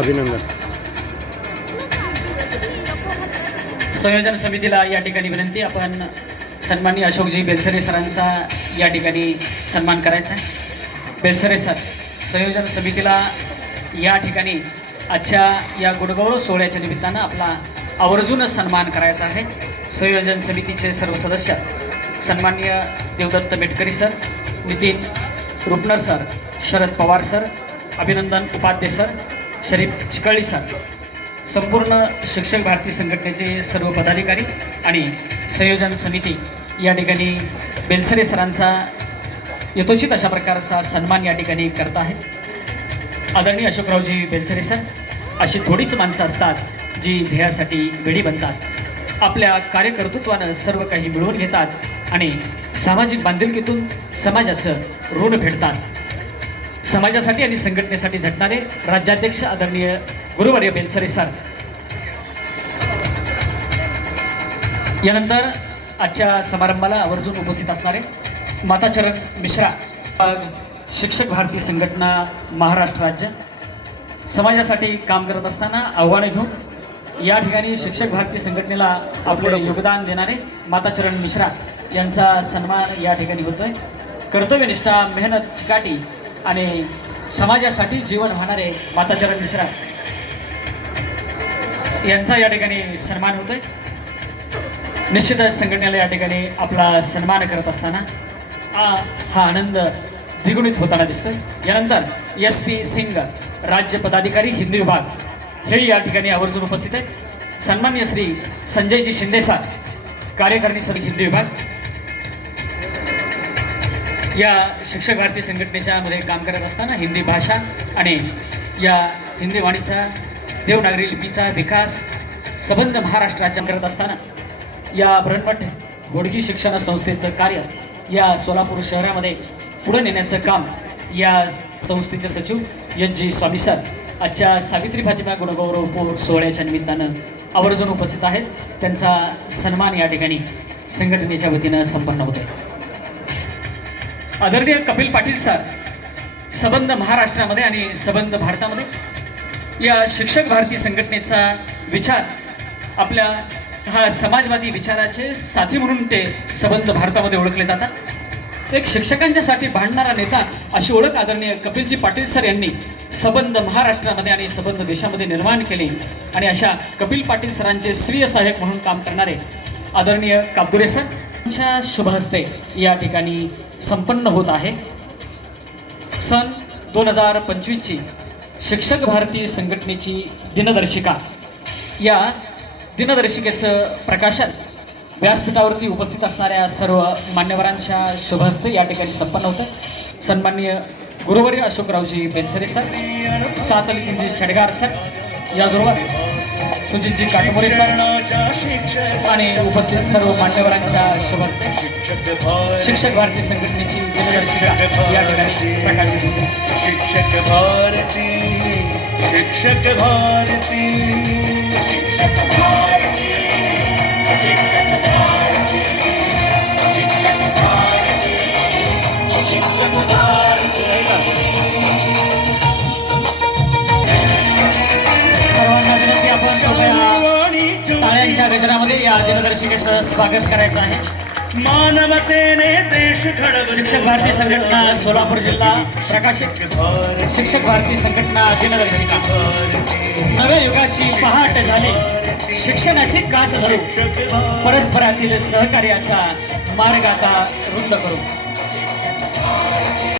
अभिनंदन. संयोजन समितीला या ठिकाणी विनंती आपण सन्माननीय अशोकजी बेलसरे सरांचा या ठिकाणी सन्मान करायचा आहे. बेलसरे सर संयोजन समितीला या ठिकाणी आजच्या या गुणगौरव सोहळ्याच्या निमित्तानं आपला आवर्जून सन्मान करायचा आहे. संयोजन समितीचे सर्व सदस्य सन्माननीय Devdatt Metkari sir Nitin Rupnar sir Sharad Pawar sir Abhinandan Upadhye sir Sharif Chikli sir. संपूर्ण शिक्षक भारती संघटनेचे सर्व पदाधिकारी आणि संयोजन समिती या ठिकाणी बेलसरे सरांचा यथोचित अशा प्रकारचा सन्मान या ठिकाणी करत आहे. आदरणीय अशोकरावजी बेलसरे सर अशी थोडीच माणसं असतात जी ध्येयासाठी वेळी बनतात. आपल्या कार्यकर्तृत्वानं सर्व काही मिळवून घेतात आणि सामाजिक बांधिलकीतून समाजाचं ऋण फेडतात. समाजासाठी आणि संघटनेसाठी झटणारे राज्याध्यक्ष आदरणीय गुरुवर्य बेलसरे सर. यानंतर आजच्या समारंभाला आवर्जून उपस्थित असणारे माताचरण मिश्रा शिक्षक भारती संघटना महाराष्ट्र राज्य. समाजासाठी काम करत असताना आव्हाने घेऊन या ठिकाणी शिक्षक भारती संघटनेला आपले योगदान देणारे माताचरण मिश्रा यांचा सन्मान या ठिकाणी होतोय. कर्तव्यनिष्ठा मेहनत चिकाटी आणि समाजासाठी जीवन वाहणारे माताचरण मिश्रा यांचा या ठिकाणी सन्मान होतोय. निश्चितच संघटनेला या ठिकाणी आपला सन्मान करत असताना आ- हा आनंद द्विगुणित होताना दिसतोय. यानंतर एस पी सिंग राज्य पदाधिकारी हिंदी विभाग हे या ठिकाणी आवर्जून उपस्थित आहेत. सन्मान्य श्री संजयजी शिंदेसा कार्यकारिणी समिती हिंदी विभाग. या शिक्षक भारती संघटनेच्यामध्ये काम करत असताना हिंदी भाषा आणि या हिंदी वाणीचा देवनागरी लिपीचा विकास सबंध महाराष्ट्राच्या करत असताना या ब्रह्मठ घोडगी शिक्षण संस्थेचं कार्य या सोलापूर शहरामध्ये पुढे नेण्याचं काम या संस्थेचे सचिव एच जी स्वामी सर आजच्या सावित्री फातिमा गुणगौरव बोर्ड सोहळ्याच्या निमित्तानं आवर्जून उपस्थित आहेत. त्यांचा सन्मान या ठिकाणी संघटनेच्या वतीनं संपन्न होतोय. आदरणीय कपिल पाटील सर सबंध महाराष्ट्रामध्ये आणि सबंध भारतामध्ये या शिक्षक भारती संघटनेचा विचार आपल्या हा समाजवादी विचाराचे साथी म्हणून ते सबंध भारतामध्ये ओळखले जातात. एक शिक्षकांच्यासाठी भांडणारा नेता अशी ओळख आदरणीय कपिलजी पाटील सर यांनी सबंध महाराष्ट्रामध्ये आणि सबंध देशामध्ये निर्माण केले आणि अशा कपिल पाटील सरांचे स्त्रीय सहाय्यक म्हणून काम करणारे आदरणीय काबदुरे सर यांच्या शुभ हस्ते या ठिकाणी संपन्न होत आहे. सन दोन हजार पंचवीसची शिक्षक भारती संघटनेची दिनदर्शिका. या दिनदर्शिकेचं प्रकाशन व्यासपीठावरती उपस्थित असणाऱ्या सर्व मान्यवरांच्या शुभ हस्ते या ठिकाणी संपन्न होतं. सन्माननीय गुरुवर्य अशोकरावजी बेनसरे सर सात नितीनजी शेडगार सर याचबरोबर सुजितजी काटमोरे सर आणि उपस्थित सर्व मान्यवरांच्या शुभ हस्ते शिक्षक भारती संघटनेची दिनदर्शिका या ठिकाणी प्रकाशित होते. शिक्षक भारती शिक्षक भारती. सर्वांना विनंती आपण टाळ्यांच्या गजरामध्ये या दिनदर्शिकेचं स्वागत करायचं आहे. मानवतेने देश घडवले शिक्षक भारती संघटना सोलापूर जिल्हा प्रकाशित. शिक्षक भारती संघटना दिनदर्शिका. नव्या युगाची पहाट झाली. शिक्षणाची कास धरू. परस्परातील सहकार्याचा मार्ग आता रुंद करू.